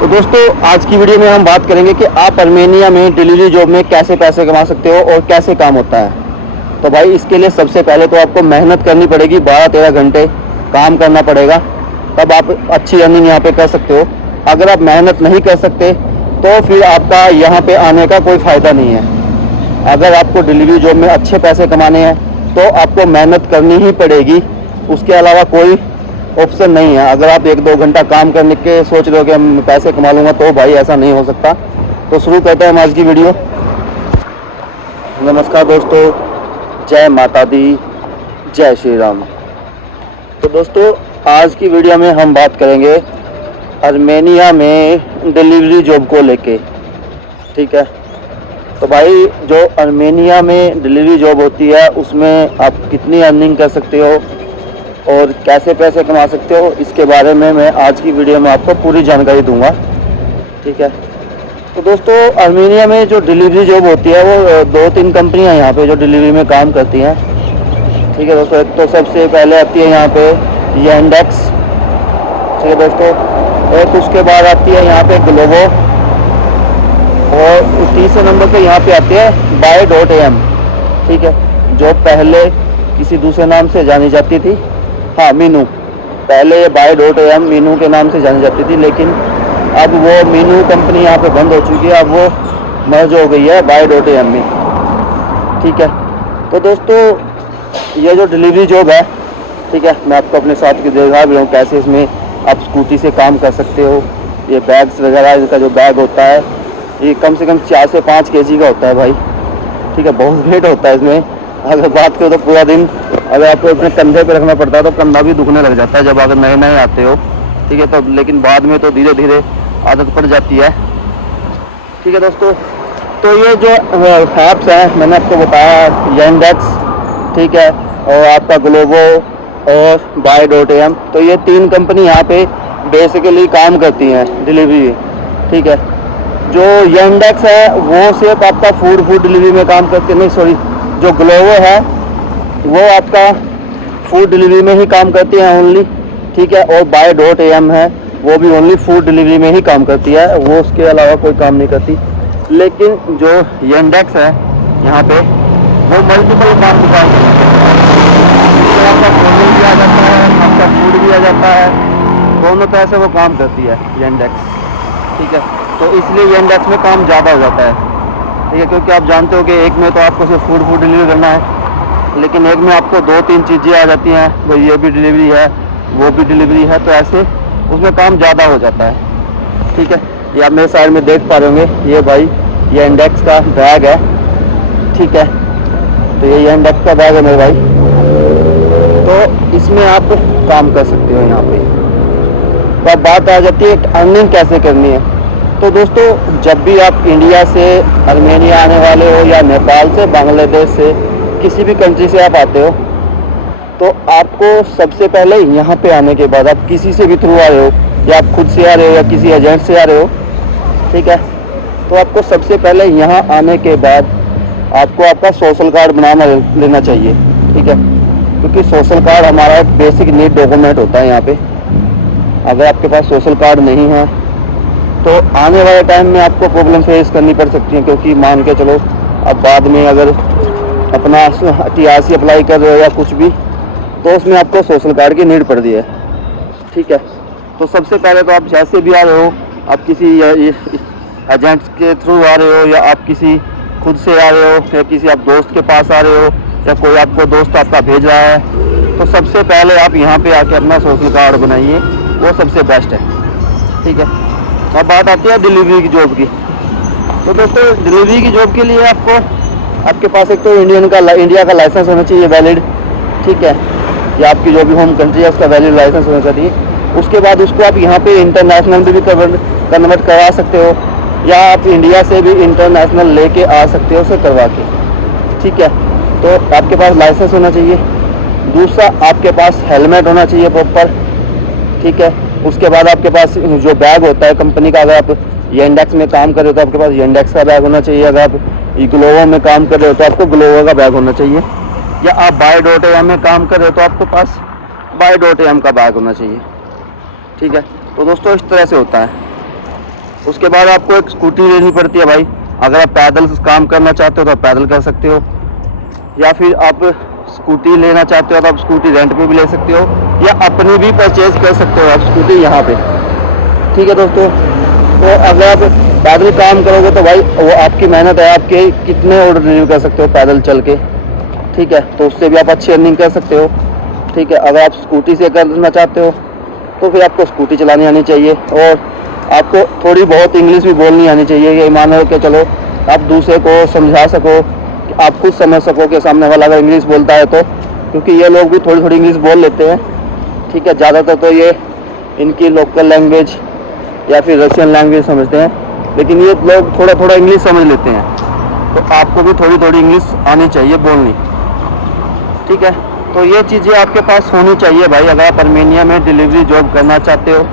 तो दोस्तों आज की वीडियो में हम बात करेंगे कि आप अर्मेनिया में डिलीवरी जॉब में कैसे पैसे कमा सकते हो और कैसे काम होता है। तो भाई इसके लिए सबसे पहले तो आपको मेहनत करनी पड़ेगी, 12-13 घंटे काम करना पड़ेगा, तब आप अच्छी अर्निंग यहाँ पे कर सकते हो। अगर आप मेहनत नहीं कर सकते तो फिर आपका यहाँ पे आने का कोई फ़ायदा नहीं है। अगर आपको डिलीवरी जॉब में अच्छे पैसे कमाने हैं तो आपको मेहनत करनी ही पड़ेगी, उसके अलावा कोई ऑप्शन नहीं है। अगर आप 1-2 घंटा काम करने के सोच रहे हो कि हम पैसे कमा लूँगा, तो भाई ऐसा नहीं हो सकता। तो शुरू करते हैं हम आज की वीडियो। नमस्कार दोस्तों, जय माता दी, जय श्री राम। तो दोस्तों आज की वीडियो में हम बात करेंगे अर्मेनिया में डिलीवरी जॉब को लेके, ठीक है। तो भाई जो अर्मेनिया में डिलीवरी जॉब होती है उसमें आप कितनी अर्निंग कर सकते हो और कैसे पैसे कमा सकते हो, इसके बारे में मैं आज की वीडियो में आपको पूरी जानकारी दूंगा, ठीक है। तो दोस्तों अर्मेनिया में जो डिलीवरी जॉब होती है वो 2-3 कंपनियां यहाँ पे जो डिलीवरी में काम करती हैं, ठीक है दोस्तों। एक तो सबसे पहले आती है यहाँ पे येंडेक्स, ठीक है दोस्तों। एक उसके बाद आती है यहाँ पे ग्लोबो और तीसरे नंबर पे यहाँ पे आती है buy.am, ठीक है, जो पहले किसी दूसरे नाम से जानी जाती थी, हाँ मीनू। पहले ये buy.am मीनू के नाम से जानी जाती थी, लेकिन अब वो मीनू कंपनी यहाँ पे बंद हो चुकी है, अब वो मर्ज हो गई है buy.am में, ठीक है। तो दोस्तों ये जो डिलीवरी जॉब है, ठीक है, मैं आपको अपने साथ की दिखा भी हूँ कैसे इसमें आप स्कूटी से काम कर सकते हो। ये बैग्स वगैरह, इनका जो बैग होता है ये कम से कम 4 से 5 केजी का होता है भाई, ठीक है, बहुत वेट होता है इसमें। अगर बात करो तो पूरा दिन अगर आपको अपने कंधे पे रखना पड़ता है तो कंधा भी दुखने लग जाता है जब अगर नए नए आते हो, ठीक है। तो लेकिन बाद में तो धीरे धीरे आदत पड़ जाती है, ठीक है दोस्तों। तो ये जो ऐप्स हैं मैंने आपको बताया, येंडेक्स, ठीक है, और आपका ग्लोबो और buy.am, तो ये 3 कंपनी यहाँ पे बेसिकली काम करती हैं डिलीवरी, ठीक है। जो येंडेक्स है वो सिर्फ आपका फूड डिलीवरी में काम करती है, नहीं सॉरी, जो ग्लोबो है वो आपका फूड डिलीवरी में ही काम करती है ओनली, ठीक है। और buy.am है वो भी ओनली फूड डिलीवरी में ही काम करती है, वो उसके अलावा कोई काम नहीं करती। लेकिन जो येंडेक्स है यहाँ पे वो मल्टीपल काम निकालती है, तो आपका पेमेंट भी आ जाता है, आपका फूड भी आ जाता है, दोनों तरह से वो काम करती है येंडेक्स, ठीक है। तो इसलिए येंडेक्स में काम ज़्यादा हो जाता है, ठीक है, क्योंकि आप जानते हो कि एक में तो आपको सिर्फ फूड डिलीवरी करना है, लेकिन एक में आपको 2-3 चीज़ें आ जाती हैं, भाई ये भी डिलीवरी है वो भी डिलीवरी है, तो ऐसे उसमें काम ज़्यादा हो जाता है, ठीक है। ये आप मेरे साइड में देख पा रहे होंगे, ये भाई येंडेक्स का बैग है, ठीक है। तो ये येंडेक्स का बैग है मेरे भाई, तो इसमें आप काम कर सकते हो यहाँ पे। तो अब बात आ जाती है अर्निंग कैसे करनी है। तो दोस्तों जब भी आप इंडिया से अर्मेनिया आने वाले हो या नेपाल से, बांग्लादेश से, किसी भी कंट्री से आप आते हो, तो आपको सबसे पहले यहाँ पे आने के बाद आप किसी से भी थ्रू आ रहे हो या आप खुद से आ रहे हो या किसी एजेंट से आ रहे हो, ठीक है, तो आपको सबसे पहले यहाँ आने के बाद आपको आपका सोशल कार्ड बनाना लेना चाहिए, ठीक है, क्योंकि सोशल कार्ड हमारा एक बेसिक नीड डॉक्यूमेंट होता है यहाँ पे। अगर आपके पास सोशल कार्ड नहीं है तो आने वाले टाइम में आपको प्रॉब्लम फेस करनी पड़ सकती है, क्योंकि मान के चलो अब बाद में अगर अपना TRC अप्लाई कर रहे हो या कुछ भी, तो उसमें आपको सोशल कार्ड की नीड पड़ती है, ठीक है। तो सबसे पहले तो आप जैसे भी आ रहे हो, आप किसी एजेंट्स के थ्रू आ रहे हो या आप किसी खुद से आ रहे हो या किसी आप दोस्त के पास आ रहे हो या कोई आपको दोस्त आपका भेज रहा है, तो सबसे पहले आप यहाँ पे आके अपना सोशल कार्ड बनाइए, वो सबसे बेस्ट है, ठीक है। अब बात आती है डिलीवरी की जॉब की। तो दोस्तों डिलीवरी की जॉब के लिए आपके पास एक तो इंडिया का लाइसेंस होना चाहिए वैलिड, ठीक है, या आपकी जो भी होम कंट्री है उसका वैलिड लाइसेंस होना चाहिए। उसके बाद उसको आप यहाँ पे इंटरनेशनल भी कन्वर्ट करवा सकते हो, या आप इंडिया से भी इंटरनेशनल लेके आ सकते हो उसे करवा के, ठीक है। तो आपके पास लाइसेंस होना चाहिए। दूसरा आपके पास हेलमेट होना चाहिए प्रॉपर, ठीक है। उसके बाद आपके पास जो बैग होता है कंपनी का, अगर आप येंडेक्स में काम कर रहे हो तो आपके पास येंडेक्स का बैग होना चाहिए, अगर आप ग्लोबो में काम कर रहे हो तो आपको ग्लोबो का बैग होना चाहिए, या आप buy.am में काम कर रहे हो तो आपके पास buy.am का बैग होना चाहिए, ठीक है। तो दोस्तों इस तरह से होता है। उसके बाद आपको एक स्कूटी लेनी पड़ती है भाई। अगर आप पैदल काम करना चाहते हो तो आप पैदल कर सकते हो, या फिर आप स्कूटी लेना चाहते हो तो आप स्कूटी रेंट पे भी ले सकते हो, या अपनी भी परचेज कर सकते हो आप स्कूटी यहाँ पे। ठीक है दोस्तों, तो अगर आप पैदल काम करोगे तो भाई वो आपकी मेहनत है, आपके कितने ऑर्डर डिलीवर कर सकते हो पैदल चल के। ठीक है, तो उससे भी आप अच्छी अर्निंग कर सकते हो। ठीक है, अगर आप स्कूटी से करना चाहते हो तो फिर आपको स्कूटी चलानी आनी चाहिए, और आपको थोड़ी बहुत इंग्लिश भी बोलनी आनी चाहिए। ये मानो कि चलो आप दूसरे को समझा सको, कि आप खुद समझ सको कि सामने वाला अगर इंग्लिश बोलता है तो, क्योंकि ये लोग भी थोड़ी थोड़ी इंग्लिश बोल लेते हैं। ठीक है, ज़्यादातर तो ये इनकी लोकल लैंग्वेज या फिर रशियन लैंग्वेज समझते हैं, लेकिन ये लोग थोड़ा थोड़ा इंग्लिश समझ लेते हैं, तो आपको भी थोड़ी थोड़ी इंग्लिश आनी चाहिए बोलनी। ठीक है, तो ये चीज़ें आपके पास होनी चाहिए भाई, अगर आप अर्मेनिया में डिलीवरी जॉब करना चाहते हो।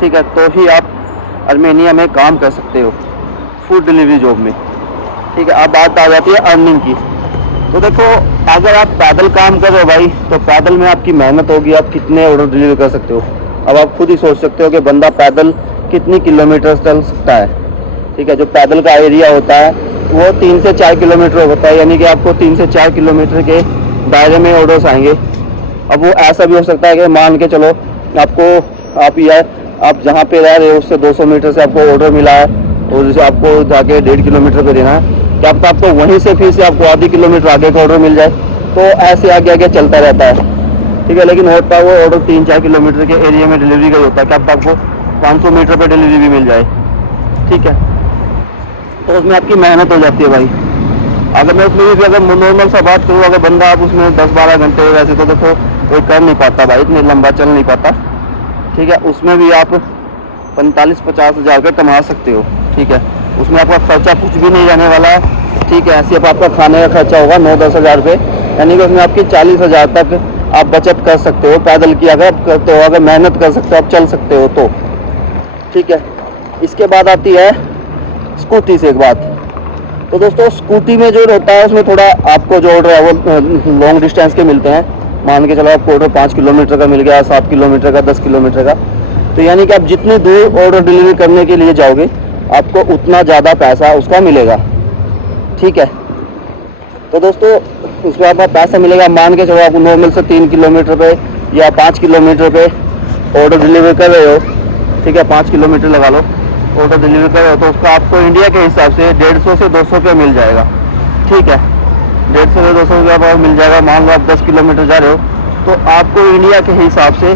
ठीक है, तो ही आप अर्मेनिया में काम कर सकते हो फूड डिलीवरी जॉब में। ठीक है, अब बात आ जाती है अर्निंग की। तो देखो, अगर आप पैदल काम कर रहे हो भाई, तो पैदल में आपकी मेहनत होगी, आप कितने ऑर्डर डिलीवर कर सकते हो। अब आप खुद ही सोच सकते हो कि बंदा पैदल कितनी किलोमीटर चल सकता है। ठीक है, जो पैदल का एरिया होता है वो 3 से 4 किलोमीटर होता है, यानी कि आपको 3 से 4 किलोमीटर के दायरे में ऑर्डर्स आएंगे। अब वो ऐसा भी हो सकता है कि मान के चलो आप जहाँ पे रह रहे हो उससे 200 मीटर से आपको ऑर्डर मिला है, और जैसे आपको जाके 1.5 किलोमीटर पे देना है, क्या पता आपको वहीं से फिर से आपको आधी किलोमीटर आगे का ऑर्डर मिल जाए। तो ऐसे आगे आगे चलता रहता है। ठीक है, लेकिन होता है वो ऑर्डर 3-4 किलोमीटर के एरिया में डिलीवरी का होता है, क्या पता आपको 500 मीटर पर डिलीवरी भी मिल जाए। ठीक है, तो उसमें आपकी मेहनत हो जाती है भाई। अगर मैं उसमें भी अगर नॉर्मल सा बात करूँ, अगर बंदा आप उसमें 10-12 घंटे, वैसे तो देखो कोई कर नहीं पाता भाई, इतनी लंबा चल नहीं पाता। ठीक है, उसमें भी आप 45-50 हज़ार रुपये कमा सकते हो। ठीक है, उसमें आपका खर्चा कुछ भी नहीं जाने वाला है। ठीक है, सिर्फ आपका खाने का खर्चा होगा 9-10 हज़ार रुपये, यानी कि उसमें आपकी 40 हज़ार तक आप बचत कर सकते हो पैदल की, अगर आप करते हो, अगर मेहनत कर सकते हो, आप चल सकते हो तो। ठीक है, इसके बाद आती है स्कूटी से एक बात। तो दोस्तों, स्कूटी में जो होता है उसमें थोड़ा आपको जो ऑर्डर है वो लॉन्ग डिस्टेंस के मिलते हैं। मान के चलो आपको ऑर्डर 5 किलोमीटर का मिल गया, 7 किलोमीटर का, 10 किलोमीटर का, तो यानी कि आप जितने दूर ऑर्डर डिलीवरी करने के लिए जाओगे आपको उतना ज़्यादा पैसा उसका मिलेगा। ठीक है, तो दोस्तों उसमें आपका पैसा मिलेगा। मान के चलो आप नॉर्मल से 3 किलोमीटर पे या 5 किलोमीटर पे ऑर्डर डिलीवरी कर रहे हो। ठीक है, 5 किलोमीटर लगा लो ऑर्डर डिलीवरी कर रहे हो, तो उसका आपको इंडिया के हिसाब से 150 से 200 रुपये मिल जाएगा। ठीक है, 150 से 200 रुपये मिल जाएगा। मान लो आप 10 किलोमीटर जा रहे हो तो आपको इंडिया के हिसाब से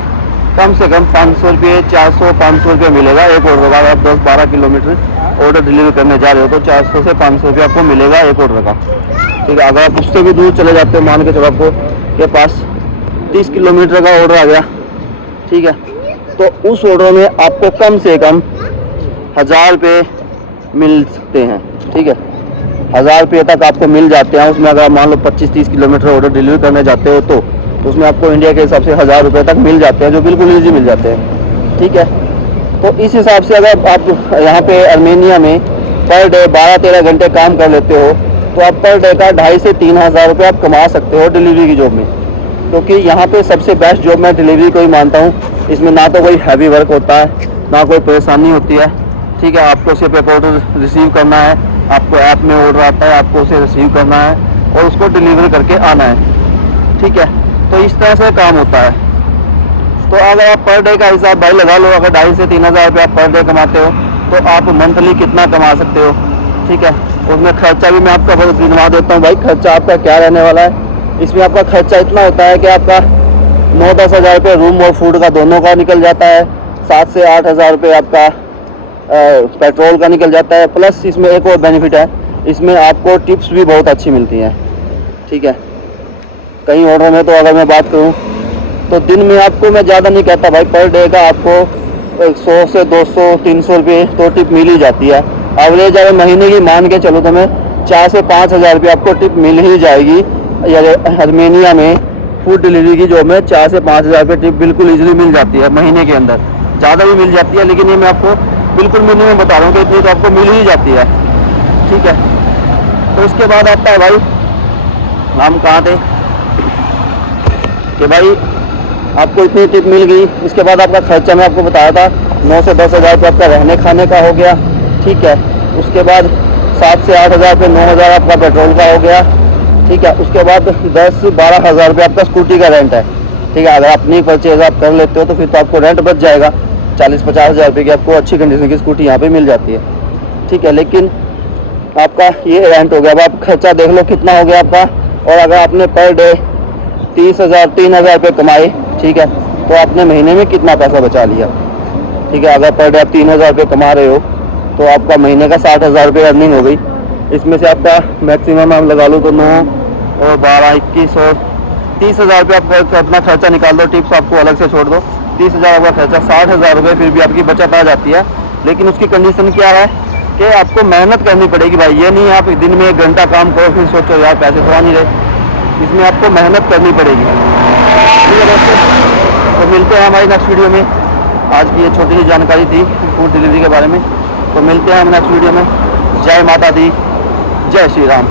कम 500 रुपये, 400-500 रुपये मिलेगा एक ऑर्डर का। आप 10-12 किलोमीटर ऑर्डर डिलीवरी करने जा रहे हो तो 400 से 500 रुपये आपको मिलेगा एक ऑर्डर का। ठीक है, अगर आप उससे भी दूर चले जाते हो, मान के चलो आपको के पास 30 किलोमीटर का ऑर्डर आ गया। ठीक है, तो उस ऑर्डर में आपको कम से कम 1000 रुपये मिल सकते हैं। ठीक है, 1000 रुपये तक आपको मिल जाते हैं उसमें। अगर मान लो 25-30 किलोमीटर ऑर्डर डिलीवरी करने जाते हो तो उसमें आपको इंडिया के हिसाब से 1000 रुपये तक मिल जाते हैं, जो बिल्कुल ईजी मिल जाते हैं। ठीक है, तो इस हिसाब से अगर आप यहाँ पे अर्मेनिया में पर डे 12-13 घंटे काम कर लेते हो तो आप पर डे का 2500 से 3000 रुपये आप कमा सकते हो डिलीवरी की जॉब में। क्योंकि यहाँ पे सबसे बेस्ट जॉब मैं डिलीवरी को ही मानता हूँ। इसमें ना तो कोई हैवी वर्क होता है, ना कोई परेशानी होती है। ठीक है, आपको सिर्फ एक ऑर्डर रिसीव करना है, आपको ऐप में ऑर्डर आता है, आपको उसे रिसीव करना है और उसको डिलीवर करके आना है। ठीक है, तो इस तरह से काम होता है। तो अगर आप पर डे का हिसाब भाई लगा लो, अगर 2500 से 3000 रुपये आप पर डे कमाते हो तो आप मंथली कितना कमा सकते हो। ठीक है, उसमें खर्चा भी मैं आपका बहुत गिनवा देता हूँ भाई, खर्चा आपका क्या रहने वाला है। इसमें आपका खर्चा इतना होता है कि आपका 9-10 हज़ार रुपये रूम और फूड का दोनों का निकल जाता है, 7 से 8 हज़ार रुपये आपका पेट्रोल का निकल जाता है। प्लस इसमें एक और बेनिफिट है, इसमें आपको टिप्स भी बहुत अच्छी मिलती हैं। ठीक है, कई ऑर्डर में तो अगर मैं बात करूं तो दिन में आपको मैं ज़्यादा नहीं कहता भाई, पर डे का आपको 100 से 200-300 रुपये तो टिप मिल ही जाती है। एवरेज अगर महीने की मान के चलो तो मैं 4 से 5 हज़ार रुपये आपको टिप मिल ही जाएगी। अर्मेनिया में फूड डिलीवरी की जॉब में 4 से 5 हज़ार रुपये टिप बिल्कुल ईजिली मिल जाती है महीने के अंदर। ज़्यादा भी मिल जाती है, लेकिन ये मैं आपको बिल्कुल मिनिमम बता रहा हूँ कि इतनी तो आपको मिल ही जाती है। ठीक है, तो उसके बाद आता है भाई, हम कहाँ थे कि भाई आपको इतनी टिप मिल गई। इसके बाद आपका खर्चा मैं आपको बताया था 9 से 10 हज़ार रुपये आपका रहने खाने का हो गया। ठीक है। उसके बाद 7 से 8 हज़ार रुपये, 9 हज़ार आपका पेट्रोल का हो गया, ठीक है। उसके बाद 10-12 हज़ार रुपये आपका स्कूटी का रेंट है, ठीक है। अगर अपनी परचेज आप कर लेते हो तो फिर तो आपको रेंट बच जाएगा, 40-50 हज़ार रुपये की आपको अच्छी कंडीशन की स्कूटी यहाँ पे मिल जाती है, ठीक है। लेकिन आपका ये रेंट हो गया। अब आप खर्चा देख लो कितना हो गया आपका। और अगर आपने पर डे 30,000 3,000 रुपये कमाए, ठीक है, तो आपने महीने में कितना पैसा बचा लिया, ठीक है। अगर पर डे आप 3,000 रुपये कमा रहे हो तो आपका महीने का 60,000 रुपये अर्निंग हो गई। इसमें से आपका मैक्सिमम हम लगा लो तो 9 और 12 21 और 30,000 रुपये आप अपना खर्चा निकाल दो, टिप्स आपको अलग से छोड़ दो, 30,000 आपका खर्चा, 60,000 रुपये फिर भी आपकी बचत आ जाती है। लेकिन उसकी कंडीशन क्या है कि आपको मेहनत करनी पड़ेगी भाई। ये नहीं आप दिन में 1 घंटा काम करो फिर सोचो यार पैसे तो आ नहीं रहे, इसमें आपको मेहनत करनी पड़ेगी, ठीक है दोस्तों। तो मिलते हैं हमारी नेक्स्ट वीडियो में। आज की ये छोटी सी जानकारी थी फूड डिलीवरी के बारे में। तो मिलते हैं हम नेक्स्ट वीडियो में। जय माता दी, जय श्री राम।